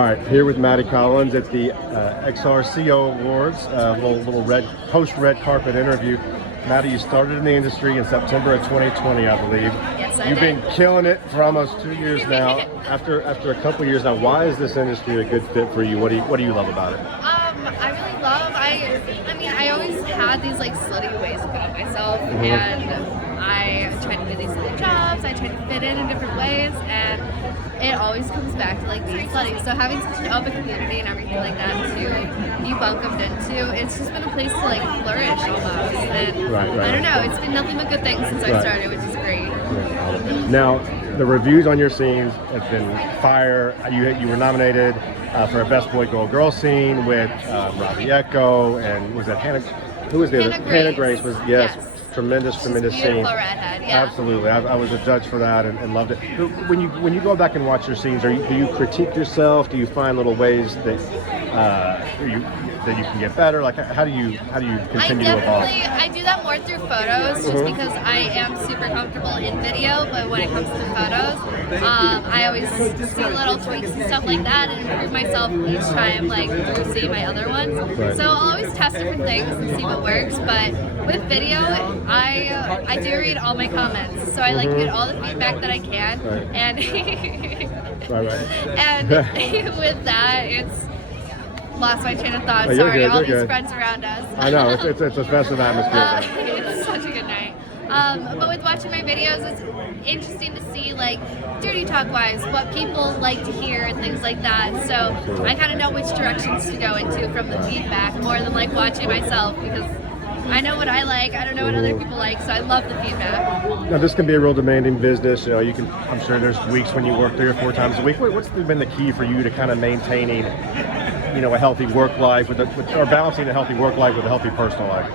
All right, here with Madi Collins at the XRCO Awards, little post-red carpet interview. Madi, you started in the industry in September of 2020, I believe. Yes, I You've did. been killing it for almost 2 years now. After a couple years now, why is this industry a good fit for you? What do you love about it? I really love. I mean, I always had these like slutty ways about myself, and I tried to do these little jobs. I tried to fit in different ways, and it always comes back to like being slutty. So having such an open community and everything like that to be welcomed into, it's just been a place to like flourish almost. And Right. I don't know, it's been nothing but good things since I started, which is great. Now, the reviews on your scenes have been fire. You were nominated for a Best Boy Girl scene with Robbie Echo, and was that Hannah? Who was the other? Hannah Grace was yes. Tremendous scene. Beautiful redhead, yeah. Absolutely, I was a judge for that and loved it. When you go back and watch your scenes, do you critique yourself? Do you find little ways that you can get better? Like how do you continue to evolve? I do that more through photos, just because I am super comfortable in video, but when it comes to photos, I always see little tweaks and stuff like that and improve myself each time, like through seeing my other ones. Right. So I'll always test different things and see what works, but with video, I do read all my comments, so I like to get all the feedback that I can, and and with that, it's lost my train of thought. Oh, Sorry, good, all you're these good. friends around us. I know it's a festive atmosphere. It's such a good night. But with watching my videos, it's interesting to see, like, dirty talk wise, what people like to hear and things like that. So I kind of know which directions to go into from the feedback more than like watching myself, because I know what I like. I don't know what other people like, so I love the feedback. Now, this can be a real demanding business. You know, I'm sure there's weeks when you work 3 or 4 times a week. What's been the key for you to kind of maintaining, a healthy work life or balancing a healthy work life with a healthy personal life?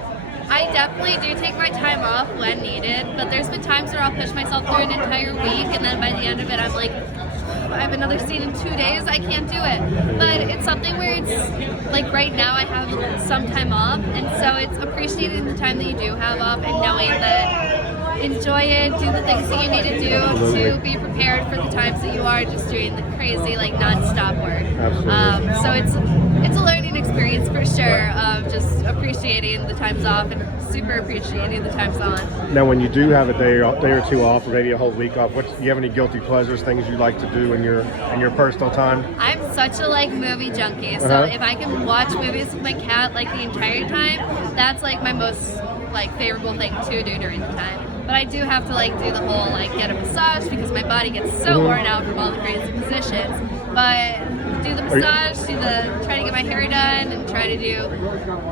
I definitely do take my time off when needed, but there's been times where I'll push myself through an entire week, and then by the end of it, I'm like, I have another scene in 2 days, I can't do it. But it's something where it's like right now I have some time off, and so it's appreciating the time that you do have off and knowing that enjoy it, do the things that you need to do to be prepared for the times that you are just doing the crazy, like, non-stop work. So it's a learning experience for sure, of just appreciating the times off and super appreciating the times on. Now, when you do have a day or two off, or maybe a whole week off, do you have any guilty pleasures, things you like to do in your personal time? I'm such a movie junkie, so if I can watch movies with my cat like the entire time, that's like my most favorable thing to do during the time. But I do have to do the whole get a massage, because my body gets so worn out from all the crazy positions. But do the massage, try to get my hair done, and try to do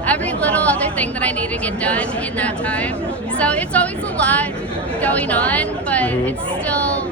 every little other thing that I need to get done in that time. So it's always a lot going on, but it's still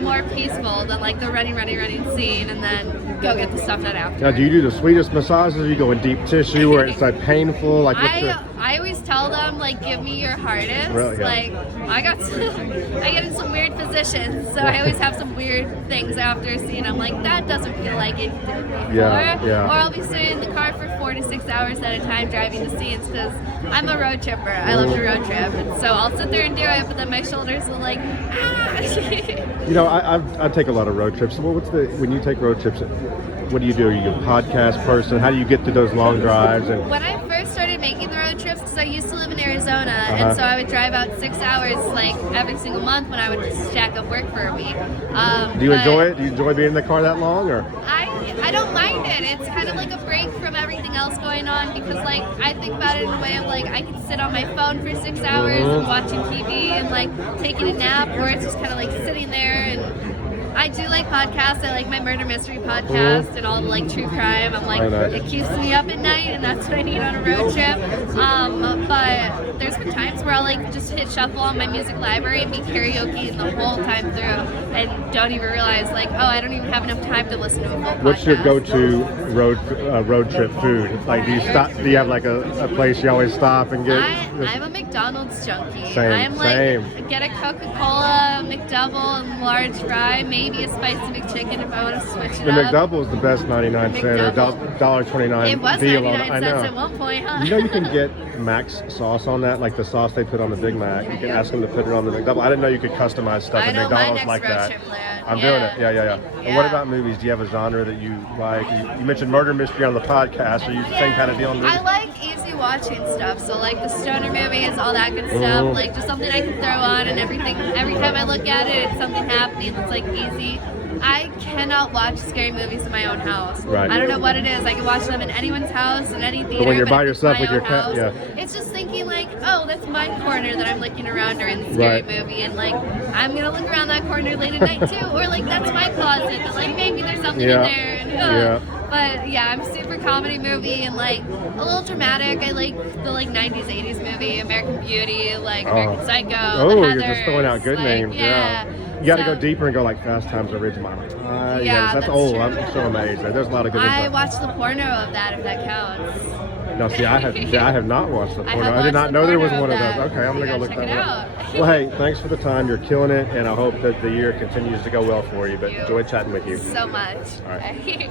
more peaceful than the running scene and then go get the stuff done after. Now, do you do the sweetest massages? Or you go in deep tissue where it's painful? I always tell them give me your hardest. Really? Yeah. I get in some weird positions, so I always have some weird things after a scene. I'm like, that doesn't feel like it did before. Yeah. Or I'll be sitting in the car for 4 to 6 hours at a time driving to scenes, because I'm a road tripper. I love to road trip, and so I'll sit there and do it, but then my shoulders will I take a lot of road trips. So when you take road trips, what do you do? Are you a podcast person? How do you get to those long drives? And when I first started making the road trips, because I used to live in Arizona, and so I would drive out 6 hours every single month when I would just jack up work for a week. Do you enjoy it? Do you enjoy being in the car that long, or? I don't mind it. It's kind of like a break from everything else going on, because I think about it in a way of I can sit on my phone for 6 hours and watching TV and taking a nap, or it's just kind of sitting there. And I do like podcasts. I like my murder mystery podcast and all the true crime. I'm it keeps me up at night, and that's what I need on a road trip. But there's been times where I'll just hit shuffle on my music library and be karaoke the whole time through, and don't even realize I don't even have enough time to listen to a full podcast. What's your go-to road trip food? Do you stop? Do you have a place you always stop and get? I'm a McDonald's junkie. Same. Get a Coca-Cola, McDouble, and large fry, maybe a spicy McChicken if I want to switch it the up. The McDouble is the best 99-cent or $1.29 It was deal. 99 cents at one point, huh? You can get Mac's sauce on that, the sauce they put on the Big Mac. You can ask them to put it on the McDouble. I didn't know you could customize stuff at McDonald's like that. Plan I'm doing it. Yeah. And what about movies? Do you have a genre that you like? You mentioned murder mystery on the podcast. Are you the same kind of deal in movies? I like easy watching stuff. So like the stoner movies, all that good stuff. Like just something I can throw on and everything. Every time I look at it, it's something happening that's like easy. I cannot watch scary movies in my own house. Right. I don't know what it is. I can watch them in anyone's house, in any theater. But when you're by if it's yourself my with your own cat, house, yeah. it's just thinking like, oh, that's my corner that I'm looking around during the scary movie, and like I'm gonna look around that corner late at night too, or like that's my closet, but like maybe there's something in there. And, But yeah, I'm super comedy movie and like a little dramatic. I like the like 90s, 80s movie, American Beauty, like American Psycho. Oh, the you're Heathers, just throwing out good like, names. Yeah. You got to go deeper and go like Fast Times at Ridgemont. That's old. true. I'm so amazed. There's a lot of good ones. I watched the porno of that, if that counts. No, see, I have not watched the porno. I did not watched know the there was porno one of of those. that. Okay, I'm gonna go You look gotta that check up. it out. Well, hey, thanks for the time. You're killing it, and I hope that the year continues to go well for you. But Thank you enjoyed chatting with you. So much. All right.